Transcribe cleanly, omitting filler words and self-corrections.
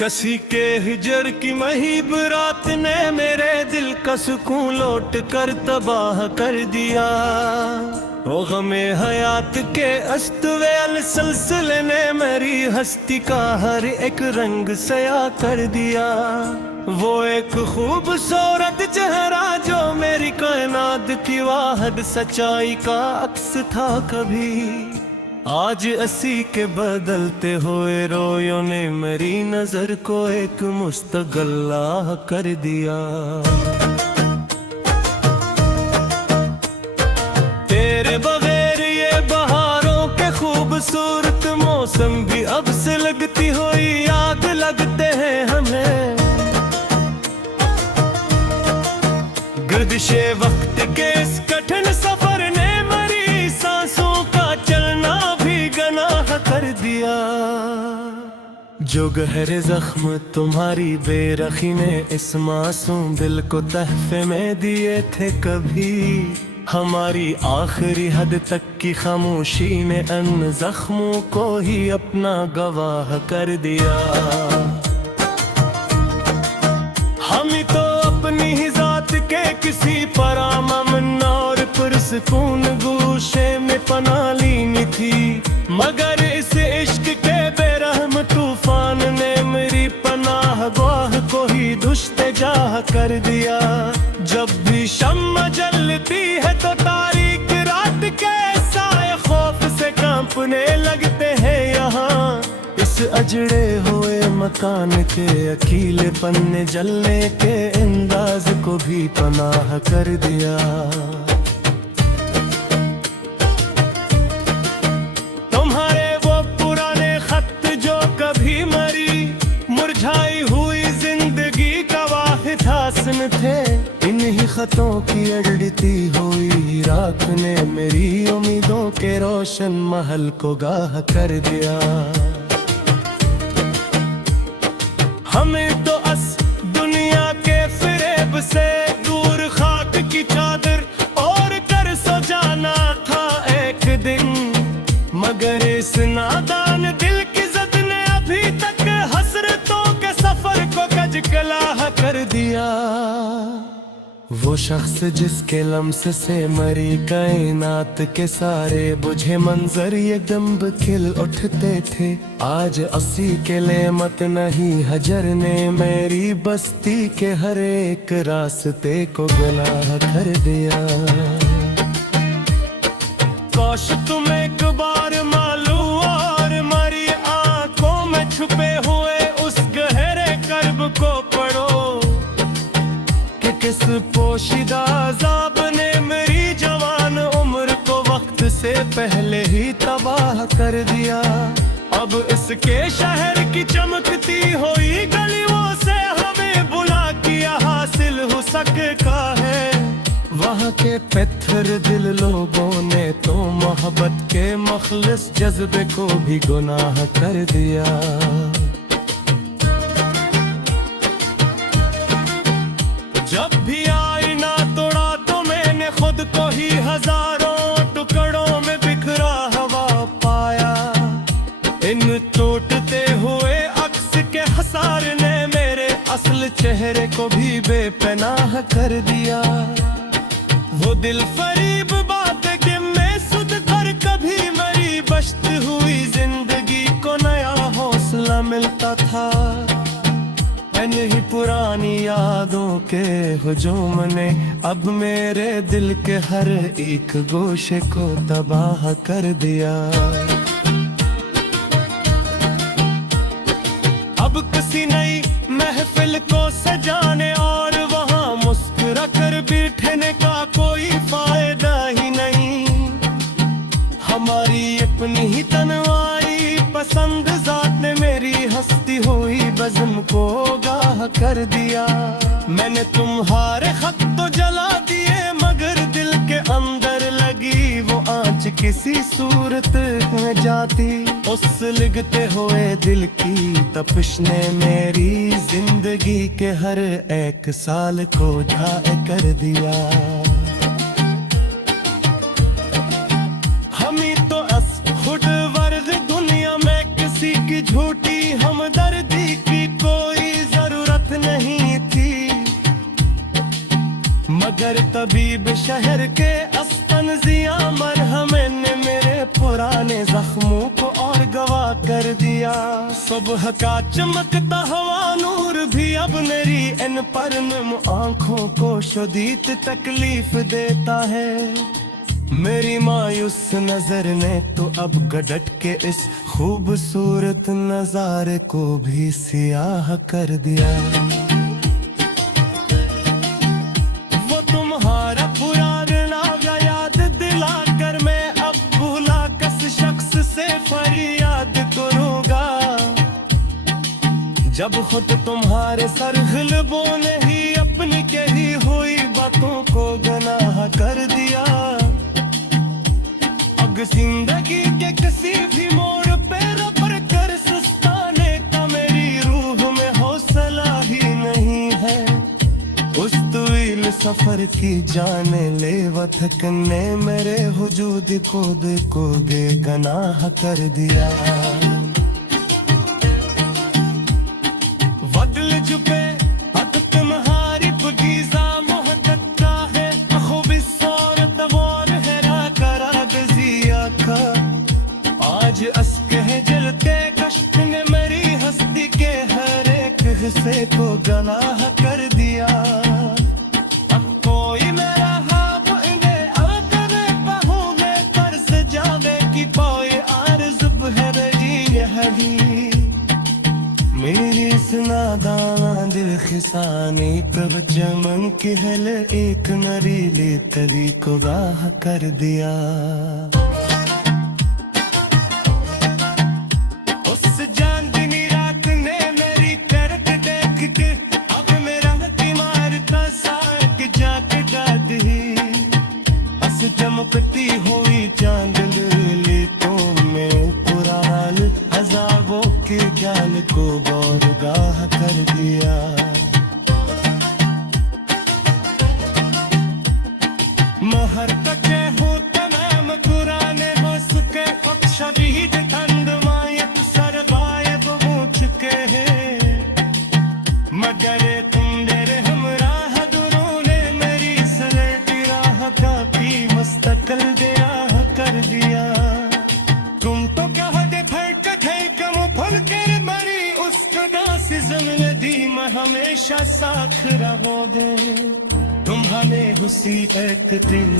कसी के हिजर की महीब रात ने मेरे दिल का सुकून लौट कर तबाह कर दिया। वो गमे हयात के अस्तवे अल सिलसिले ने मेरी हस्ती का हर एक रंग सया कर दिया। वो एक खूबसूरत चेहरा जो मेरी कायनात की वाहद सच्चाई का अक्स था कभी, आज असी के बदलते हुए रोयों ने मेरी नजर को एक मुस्तगल्ला कर दिया। तेरे बगैर ये बहारों के खूबसूरत मौसम भी अब से लगती हुई आग लगते हैं हमें। गर्दिशे वक्त के इस कठिन सफर ने मरी सांसों का चलना भी गनाह कर दिया। जो गहरे जख्म तुम्हारी बेरखी ने इस मासूम दिल को तहफे में दिए थे, कभी हमारी आखिरी हद तक की खामोशी ने अन जख्मों को ही अपना गवाह कर दिया। हम तो अपनी ही जात के किसी परामन और पुरसकून गोशे में पनाह लीनी थी, मगर इस इश्क के बेरहम तूफान ने मेरी पनाह गाह को ही दुश्ते जाह कर दिया। जब भी शम्मा जलती है तो तारीक रात के साए खौफ से कांपने लगते हैं यहाँ। इस अजड़े हुए मकान के अकीले पन्ने जलने के अंदाज को भी पनाह कर दिया। तुम्हारे वो पुराने खत जो कभी मरी मुरझाई हुई जिंदगी का वाहिद हासन थे, इन्हीं खतों की अड़ती हुई राख ने मेरी उम्मीदों के रोशन महल को गाह कर दिया। हमें तो अस दुनिया के फिरेब से दूर खाक की चादर और कर सो जाना था एक दिन, मगर इस नादान दिल की जद ने अभी तक हसरतों के सफर को कजकलाह कर दिया। वो शख्स जिसके लम्स से मरी कायनात के सारे बुझे मंजर ये दम्ब खिल उठते थे, आज असी के लेमत नहीं हजर ने मेरी बस्ती के हर एक रास्ते को गुलाह कर दिया। काश तुम एक बार मालूम और मरी आंखों में छुपे हुए उस गहरे कर्ब को पढ़ो कि किस पोशीदा अज़ाब ने मेरी जवान उम्र को वक्त से पहले ही तबाह कर दिया। अब इसके शहर की चमकती हुई गलियों से हमें बुला किया हासिल हो सकता है। वहाँ के पत्थर दिल लोगों ने तो मोहब्बत के मखलिस जज्बे को भी गुनाह कर दिया। जब भी आईना तोड़ा तो मैंने खुद को ही हजारों टुकड़ों में बिखरा हुआ पाया। इन टूटते हुए अक्स के हसार ने मेरे असल चेहरे को भी बेपनाह कर दिया। वो दिल फरीब बात कि मैं सुध कर कभी मरी बश्त हुई जिंदगी को नया हौसला मिलता था। नहीं पुरानी यादों के हुजूम ने अब मेरे दिल के हर एक गोशे को तबाह कर दिया। अब किसी नई महफिल को सजाने और वहाँ मुस्कुरा कर बैठने का कोई फायदा ही नहीं। हमारी अपनी ही तन्वाई पसंद जात ने मेरी हस्ती हुई बज़्म को गाह कर दिया। मैंने तुम्हारे खत तो जला दिए मगर दिल के अंदर लगी वो आँच किसी सूरत में जाती। उस लिगते हुए दिल की तपिश ने मेरी जिंदगी के हर एक साल को ढाए कर दिया। की झूठी हमदर्दी की शहर के अस्पनजिया मरहमे ने मेरे पुराने जख्मों को और गवा कर दिया। सुबह का चमकता हवा नूर भी अब मेरी इन परनम आंखों को शदीद तकलीफ देता है। मेरी मायूस नजर ने तो अब गडट के इस खूबसूरत नजारे को भी सियाह कर दिया। वो तुम्हारा पुराना याद दिला कर मैं अब भूला किस शख्स से फरियाद करूंगा। जब खुद तुम्हारे सरगलबों ने ही अपनी कही हुई बातों को गुनाह कर दिया। जिंदगी के किसी भी मोड़ पे रबर कर सुस्ताने का मेरी रूह में हौसला ही नहीं है। उस तवील सफर की जाने ले वथक ने मेरे वजूद को देखो बेगनाह कर दिया। बदल जुबे अब तुम्हारी बगीजा मोहब्बत का है खूब सोरत वोर हैरा करा गजिया का। आज अस्के जलते कश्क ने मेरी हस्ती के हर एक हिस्से को गनाह कर दिया। अब कोई मेरा हाथ इन्हे आकर पहुँचे तरस जावे की कोई आरज़ है रही यही। मेरी इस नादान दिल खिसानी प्रभ चमन की हल एक नरीली तली को राह कर दिया। उस चांदनी रात ने मेरी करक देख के अब मेरा दिमाग का साक जाग दी। अस चमकती हुई चांदनी तो मैं पुराल अज़ाबों के जाल को गौरगाह कर दिया। महर तके हो तमाम पुराने बस के शदीद ठंड मायत सर गायब हो चुके हैं। मगर तुम डेरे हमराह दुरों ने मेरी सलेटी राह का भी मुस्तकिल राह कर दिया। तुम तो कह दे फर्क थे कम फल कर मरी उस कदा से जमन दी मैं हमेशा साथ रहोगे। तुम्हारे हुसी एक दिल